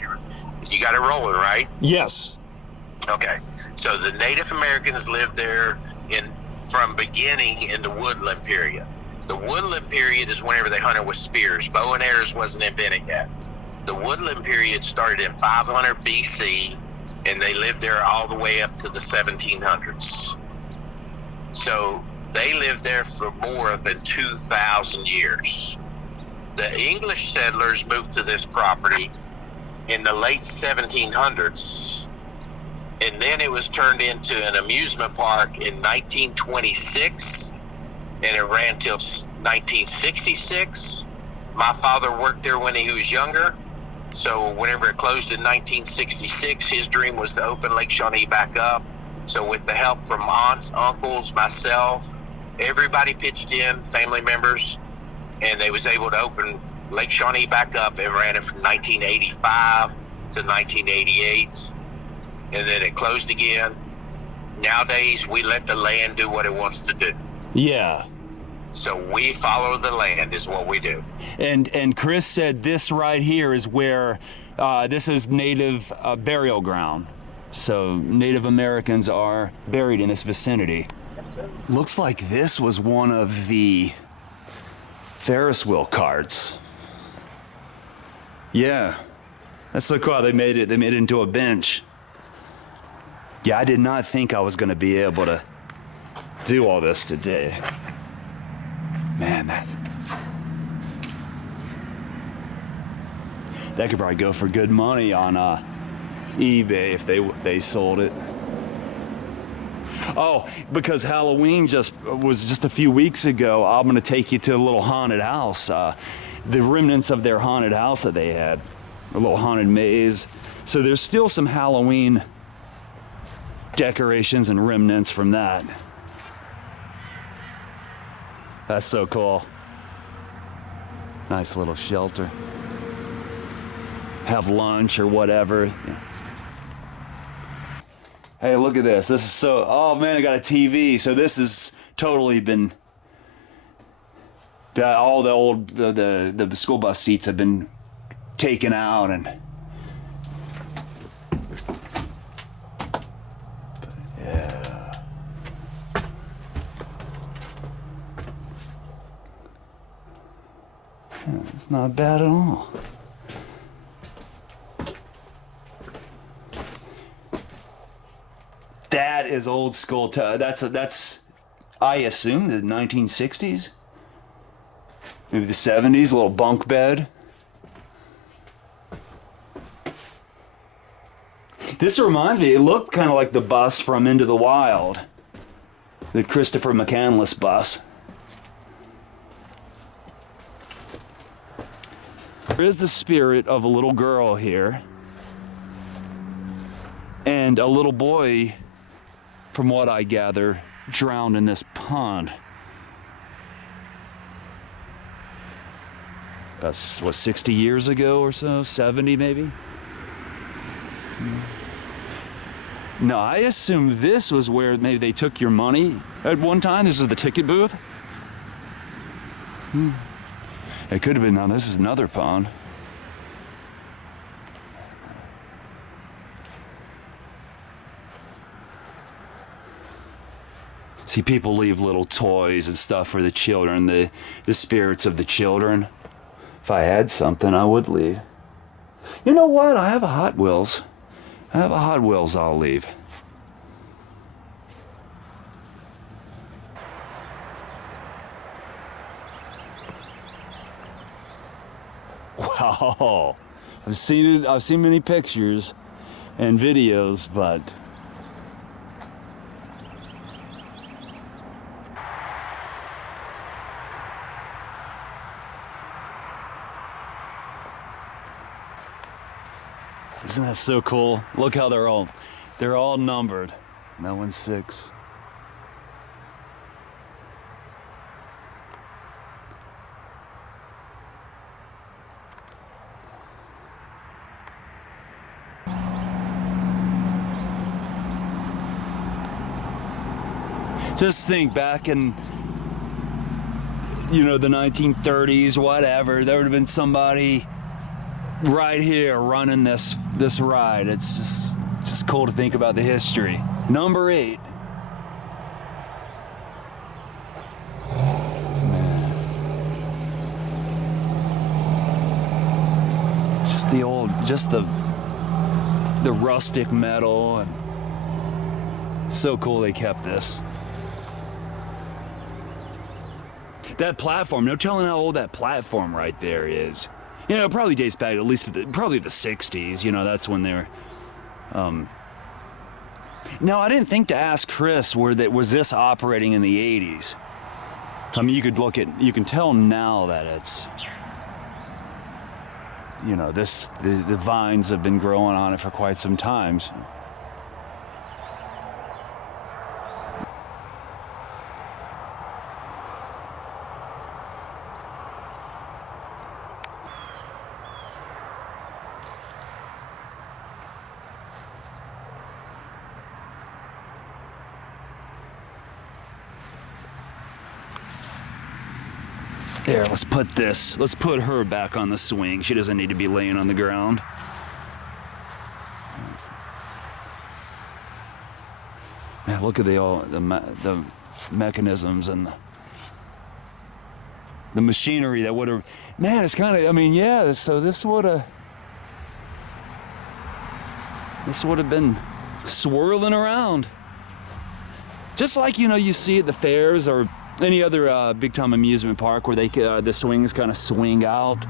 You got it rolling, right? Yes. Okay. So the Native Americans lived there from beginning in the woodland period. The woodland period is whenever they hunted with spears. Bow and arrows wasn't invented yet. The woodland period started in 500 BC, and they lived there all the way up to the 1700s. So they lived there for more than 2,000 years. The English settlers moved to this property in the late 1700s, and then it was turned into an amusement park in 1926, and it ran till 1966. My father worked there when he was younger, so whenever it closed in 1966, his dream was to open Lake Shawnee back up. So with the help from aunts, uncles, myself, everybody pitched in, family members, and they was able to open Lake Shawnee back up and ran it from 1985 to 1988, and then it closed again. Nowadays, we let the land do what it wants to do. Yeah. So we follow the land is what we do. And Chris said this right here is where, this is native burial ground. So Native Americans are buried in this vicinity. Looks like this was one of the Ferris Wheel carts. Yeah, that's so cool. They made it into a bench. Yeah, I did not think I was going to be able to do all this today. Man, that could probably go for good money on eBay if they sold it. Oh, because Halloween was just a few weeks ago, I'm going to take you to a little haunted house. The remnants of their haunted house that they had, a little haunted maze. So there's still some Halloween decorations and remnants from that. That's so cool. Nice little shelter. Have lunch or whatever. Yeah. Hey, look at this. This is so, oh man, I got a TV. So this has totally been, all the old, the school bus seats have been taken out, and yeah. It's not bad at all. That is old school. That's I assume the 1960s, maybe the 70s. A little bunk bed. This reminds me. It looked kind of like the bus from Into the Wild, the Christopher McCandless bus. There is the spirit of a little girl here, and a little boy, from what I gather, drowned in this pond. That's what, 60 years ago or so? 70 maybe? No, I assume this was where maybe they took your money at one time. This is the ticket booth. It could have been. Now this is another pond. See, people leave little toys and stuff for the children, the spirits of the children. If I had something, I would leave. You know what? I have a Hot Wheels. I'll leave. Wow. I've seen it. I've seen many pictures and videos, but isn't that so cool? Look how they're all numbered. That one's 6. Just think back in, the 1930s, whatever, there would have been somebody right here running this ride. It's just cool to think about the history. Number 8. Man. Just the rustic metal, and so cool they kept this. That platform, no telling how old that platform right there is. You know, it probably dates back at least to probably the 60s. You know, that's when they were. Now, I didn't think to ask Chris was this operating in the 80s. I mean, you can tell now that it's, you know, the vines have been growing on it for quite some time. So. There, let's put her back on the swing. She doesn't need to be laying on the ground. Man, look at the mechanisms and the machinery that would have. Man, it's kind of. I mean, yeah. So this would have been swirling around, just like, you know, you see at the fairs or any other big-time amusement park where the swings kind of swing out.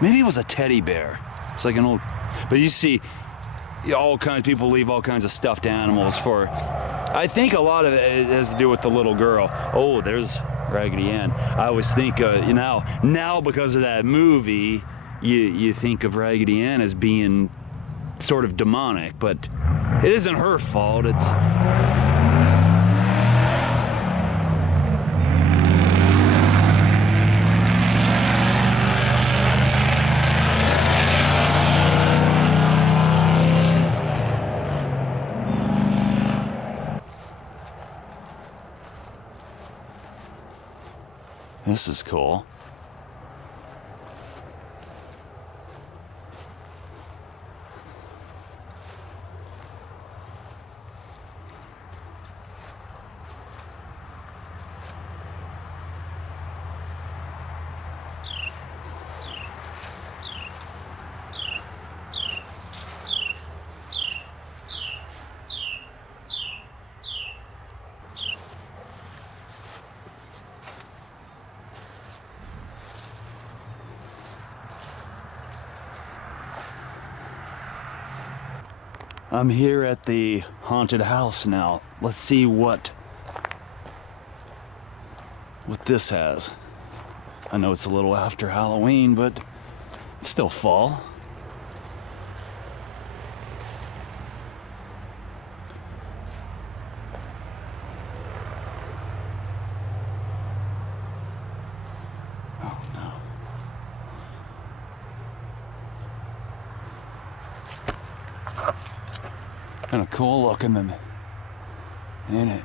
Maybe it was a teddy bear. It's like an old, but you see, all kinds of people leave all kinds of stuffed animals for. I think a lot of it has to do with the little girl. Oh, there's Raggedy Ann. I always think, now because of that movie, you think of Raggedy Ann as being sort of demonic, but it isn't her fault. It's. This is cool. I'm here at the haunted house now. Let's see what this has. I know it's a little after Halloween, but it's still fall. Kind of cool looking, ain't it?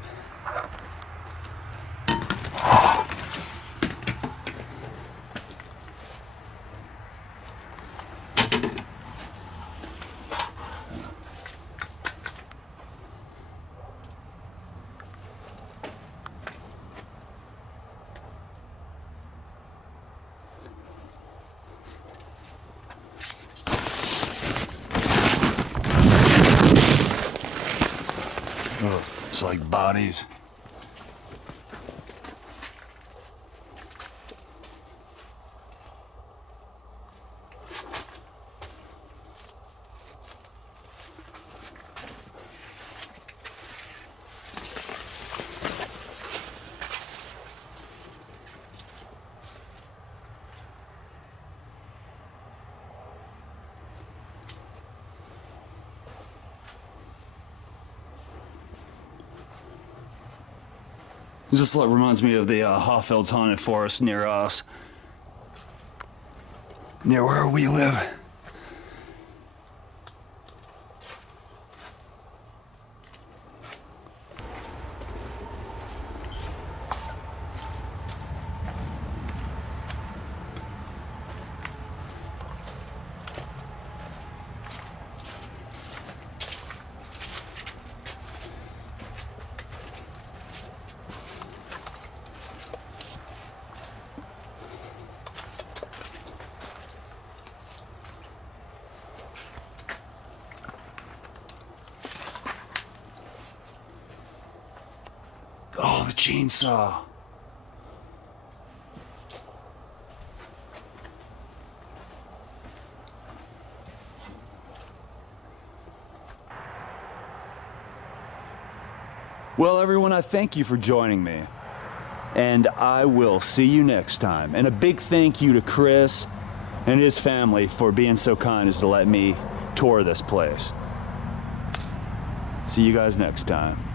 Oh, it's like bodies. Just like reminds me of the Hoffeld's Haunted Forest near us. Near where we live. Oh, the chainsaw. Well, everyone, I thank you for joining me. And I will see you next time. And a big thank you to Chris and his family for being so kind as to let me tour this place. See you guys next time.